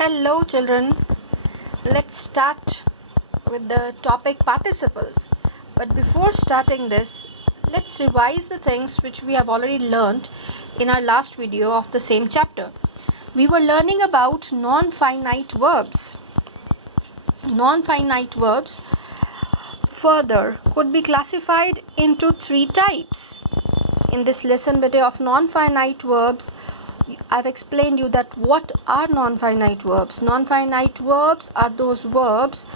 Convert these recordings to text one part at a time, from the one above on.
Hello children, let's start with the topic participles. But before starting this, let's revise the things which we have already learned in our last video of the same chapter. We were learning about non-finite verbs. Non-finite verbs further could be classified into three types. In this lesson of non-finite verbs, I've explained you that what are non-finite verbs. Non-finite verbs are those verbs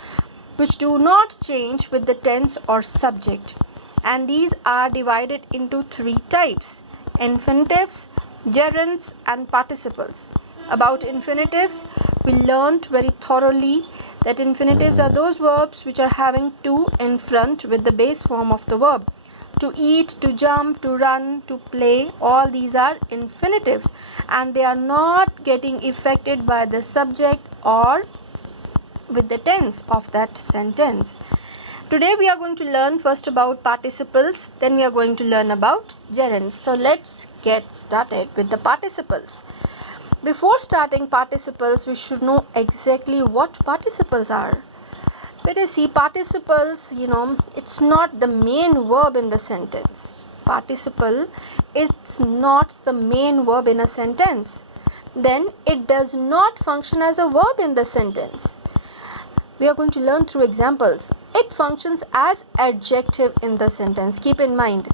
which do not change with the tense or subject, and these are divided into three types: infinitives, gerunds and participles. About infinitives, we learnt very thoroughly that infinitives are those verbs which are having to in front with the base form of the verb. To eat, to jump, to run, to play, all these are infinitives, and they are not getting affected by the subject or with the tense of that sentence. Today we are going to learn first about participles, then we are going to learn about gerunds. So let's get started with the participles. Before starting participles, we should know exactly what participles are. But see, participles, it's not the main verb in the sentence. Participle, it's not the main verb in a sentence. Then it does not function as a verb in the sentence. We are going to learn through examples. It functions as adjective in the sentence. Keep in mind,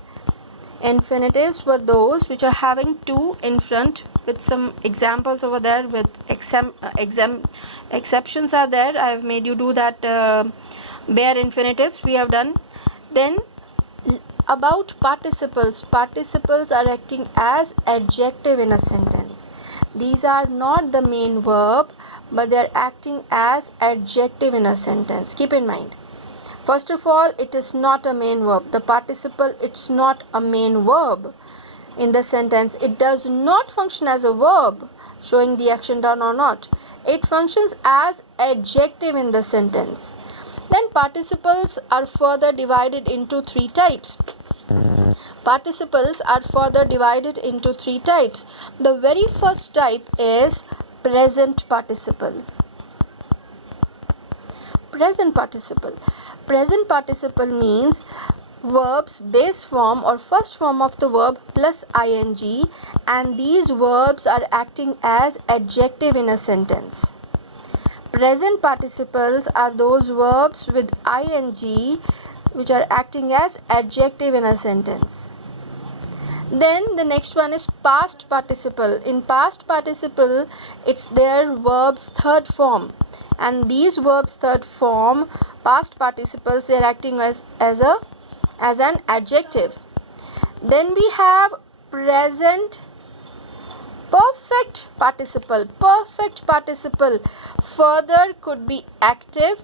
infinitives were those which are having to in front, with some examples over there with exceptions are there. I have made you do that bare infinitives we have done. Then about participles are acting as adjective in a sentence. These are not the main verb, but they are acting as adjective in a sentence. Keep in mind, first of all, it is not a main verb. The participle, it's not a main verb in the sentence. It does not function as a verb showing the action done or not. It functions as adjective in the sentence. Then participles are further divided into three types. Participles are further divided into three types. The very first type is present participle. Present participle. Present participle means verbs base form or first form of the verb plus ing, and these verbs are acting as adjective in a sentence. Present participles are those verbs with ing which are acting as adjective in a sentence. Then the next one is past participle. In past participle, it's their verb's third form, and these verbs third form, past participles, they are acting as an adjective. Then we have present perfect participle. Perfect participle further could be active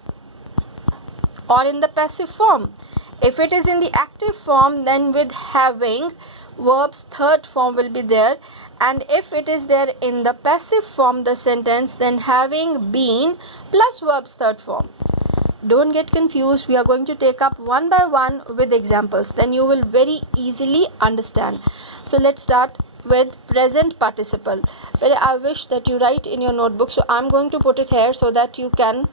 or in the passive form. If it is in the active form, then with having, verb's third form will be there, and if it is there in the passive form, the sentence, then having been plus verb's third form. Don't get confused. We are going to take up one by one with examples, then you will very easily understand. So let's start with present participle. But I wish that you write in your notebook, so I'm going to put it here so that you can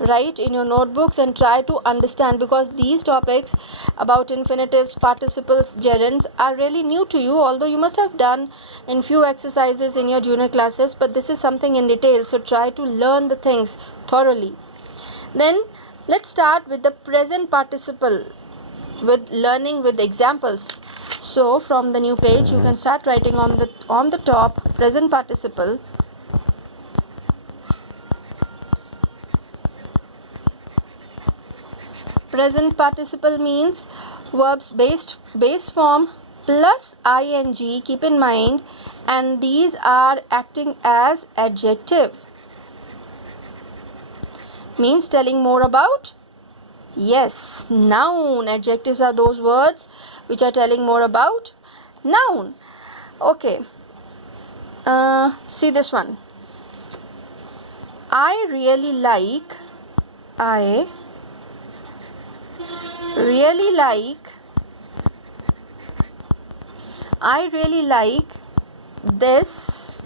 write in your notebooks and try to understand, because these topics about infinitives, participles, gerunds are really new to you, although you must have done in few exercises in your junior classes, but this is something in detail, so try to learn the things thoroughly. Then let's start with the present participle with learning with examples. So from the new page, you can start writing on the top present participle. Present participle means verbs base form plus ing, keep in mind, and these are acting as adjective. Means telling more about, yes, noun. Adjectives are those words which are telling more about noun. Okay, see this one. I really like this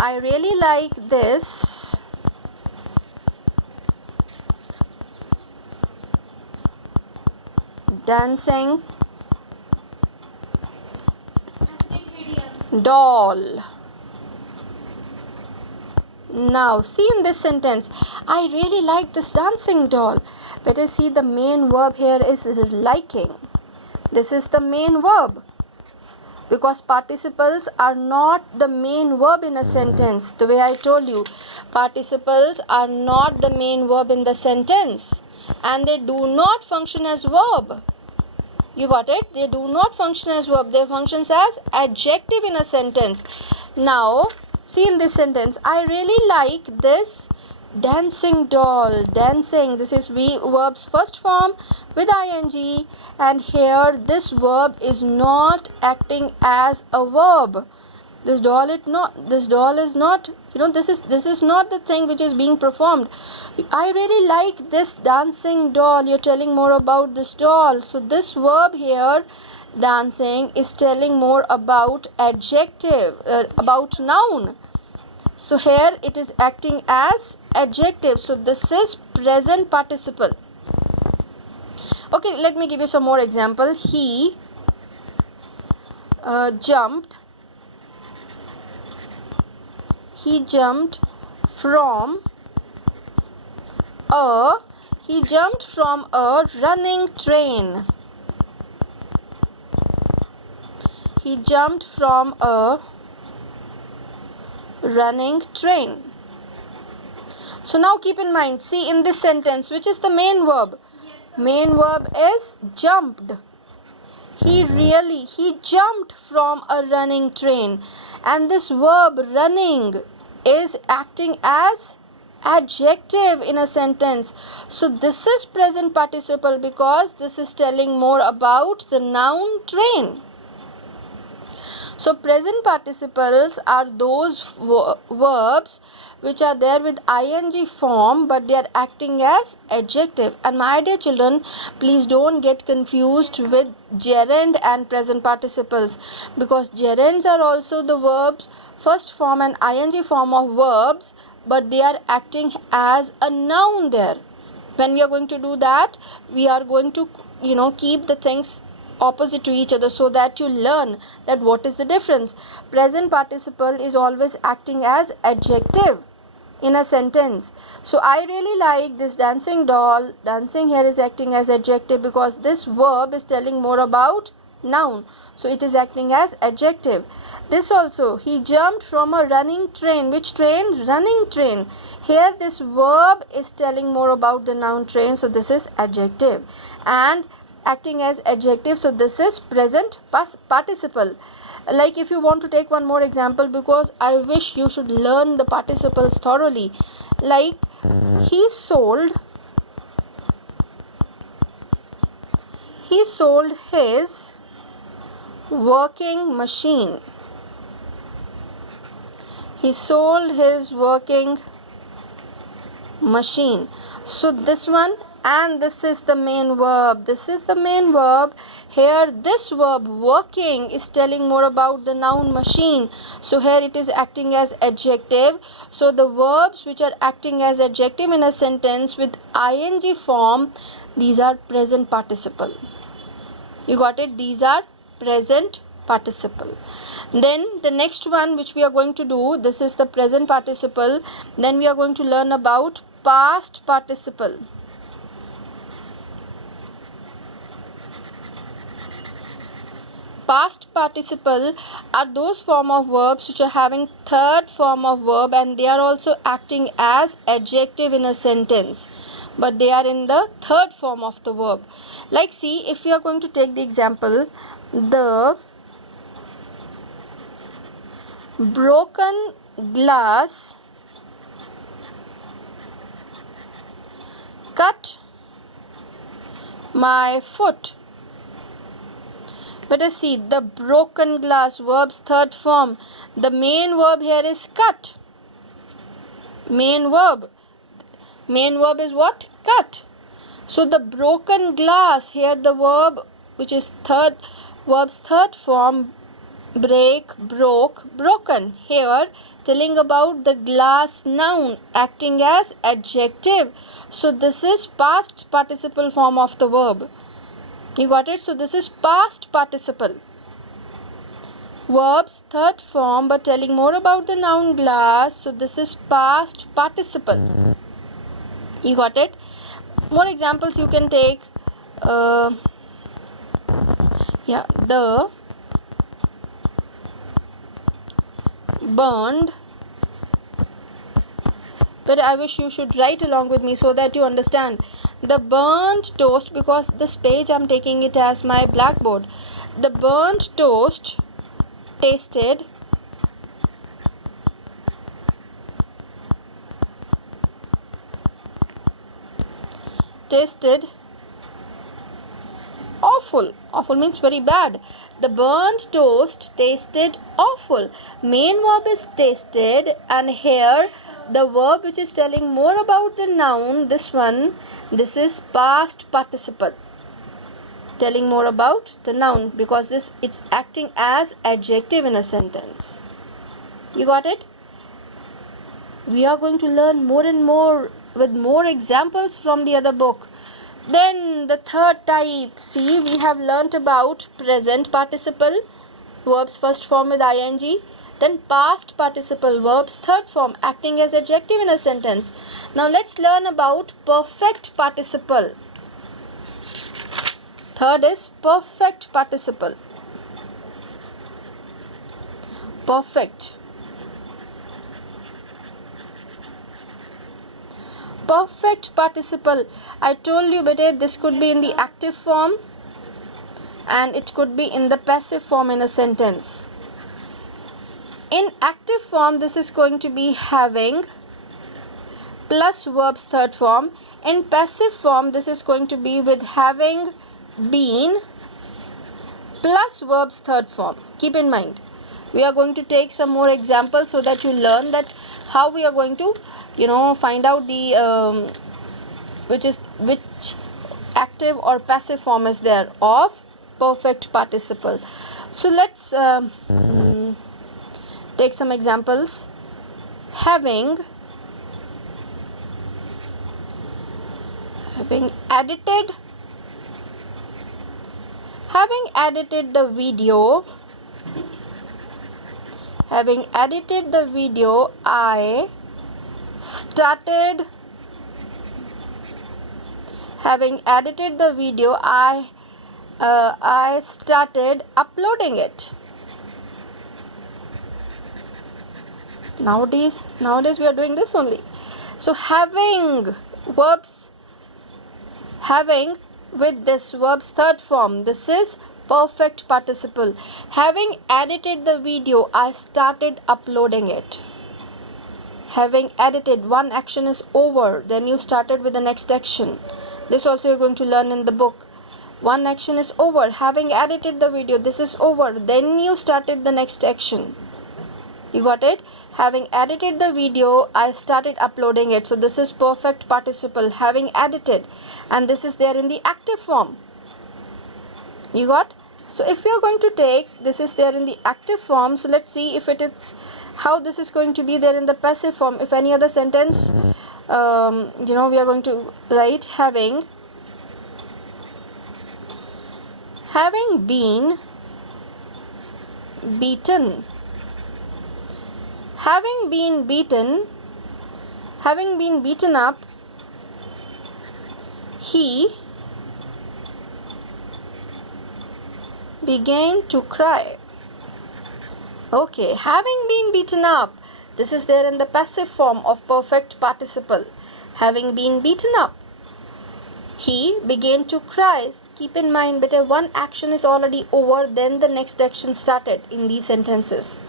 I really like this dancing doll. Now see in this sentence, I really like this dancing doll. Better see the main verb here is liking. This is the main verb, because participles are not the main verb in a sentence. The way I told you, participles are not the main verb in the sentence, and they do not function as verb. You got it? They do not function as verb. They function as adjective in a sentence. Now see in this sentence, I really like this dancing doll. Dancing, this is verb's first form with ing, and here this verb is not acting as a verb. This doll is not, this is not the thing which is being performed. I really like this dancing doll. You're telling more about this doll. So this verb here, dancing, is telling more about adjective, about noun. So here it is acting as adjective. So this is present participle. Okay, let me give you some more example. He jumped from a running train. He jumped from a running train. So now keep in mind, see in this sentence, which is the main verb? Main verb is jumped. He jumped from a running train, and this verb running is acting as adjective in a sentence. So this is present participle, because this is telling more about the noun train. So present participles are those verbs which are there with ing form, but they are acting as adjective. And my dear children, please don't get confused with gerund and present participles, because gerunds are also the verbs first form and ing form of verbs, but they are acting as a noun there. When we are going to do that, we are going to keep the things opposite to each other, so that you learn that what is the difference. Present participle is always acting as adjective in a sentence. So I really like this dancing doll. Dancing here is acting as adjective, because this verb is telling more about noun, so it is acting as adjective. This also, he jumped from a running train. Which train? Running train. Here this verb is telling more about the noun train, so this is adjective and acting as adjective. So this is present participle. Like if you want to take one more example, because I wish you should learn the participles thoroughly. Like he sold his working machine. He sold his working machine. So this one, and this is the main verb. This is the main verb. Here this verb working is telling more about the noun machine, so here it is acting as adjective. So the verbs which are acting as adjective in a sentence with ing form, these are present participle. You got it? These are present participle. Then the next one which we are going to do, this is the present participle. Then we are going to learn about past participle. Past participle are those form of verbs which are having third form of verb, and they are also acting as adjective in a sentence, but they are in the third form of the verb. Like see, if we are going to take the example, the broken glass cut my foot. But see, the broken glass, verb's third form. The main verb here is cut. Main verb is what? Cut. So the broken glass, here the verb which is verb's third form break, broke, broken. Here telling about the glass noun acting as adjective. So this is past participle form of the verb. You got it? So this is past participle. Verbs third form but telling more about the noun glass. So this is past participle. You got it? More examples you can take. The burned, but I wish you should write along with me so that you understand. The burnt toast, because this page I'm taking it as my blackboard. The burnt toast tasted awful. Awful means very bad. The burnt toast tasted awful. Main verb is tasted, and here the verb which is telling more about the noun, this is past participle. Telling more about the noun because it's acting as adjective in a sentence. You got it? We are going to learn more and more with more examples from the other book. Then the third type, see, we have learnt about present participle, verbs first form with ing. Then past participle, verbs third form acting as adjective in a sentence. Now let's learn about perfect participle. Third is perfect participle. Perfect participle. I told you better, this could be in the active form and it could be in the passive form in a sentence. In active form, this is going to be having plus verbs third form. In passive form, this is going to be with having been plus verbs third form. Keep in mind, we are going to take some more examples so that you learn that how we are going to find out the which active or passive form is there of perfect participle. So let's take some examples. Having edited the video, I started uploading it. Nowadays we are doing this only. So having with this verb's third form, this is perfect participle. Having edited the video, I started uploading it. Having edited, one action is over, then you started with the next action. This also you're going to learn in the book. One action is over. Having edited the video, this is over, then you started the next action. You got it? Having edited the video, I started uploading it. So this is perfect participle, having edited, and this is there in the active form. You got? So if you are going to take, this is there in the active form. So let's see if it is how this is going to be there in the passive form. If any other sentence, we are going to write having been beaten. Having been beaten up, he began to cry. Okay, having been beaten up, this is there in the passive form of perfect participle. Having been beaten up, he began to cry. Keep in mind, better one action is already over, then the next action started in these sentences.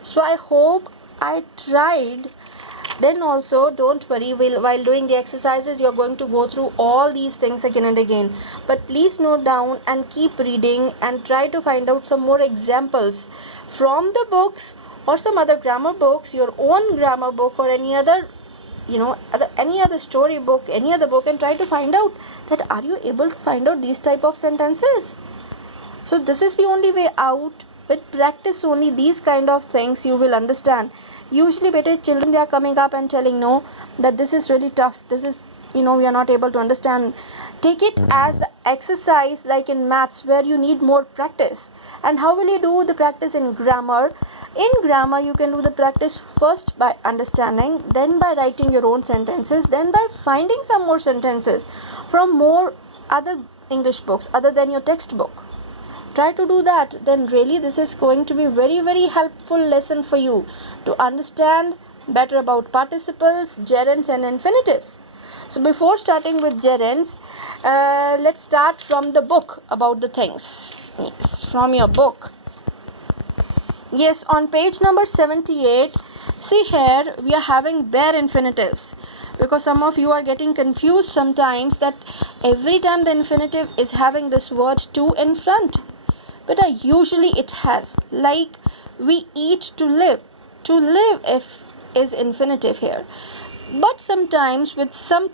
So I hope I tried. Then also don't worry, while doing the exercises you're going to go through all these things again and again, but please note down and keep reading and try to find out some more examples from the books or some other grammar books, your own grammar book or any other any other story book, any other book, and try to find out that are you able to find out these type of sentences. So this is the only way out With practice only, these kind of things you will understand. Usually beta children, they are coming up and telling no, that this is really tough, this is, we are not able to understand. Take it as the exercise like in maths, where you need more practice. And how will you do the practice in grammar? In grammar, you can do the practice first by understanding, then by writing your own sentences, then by finding some more sentences from more other English books other than your textbook. Try to do that. Then really this is going to be very, very helpful lesson for you to understand better about participles, gerunds and infinitives. So before starting with gerunds, let's start from the book about the things. Yes, from your book. Yes, on page number 78, see here we are having bare infinitives, because some of you are getting confused sometimes that every time the infinitive is having this word to in front. But usually it has, like we eat to live. To live if is infinitive here. But sometimes with some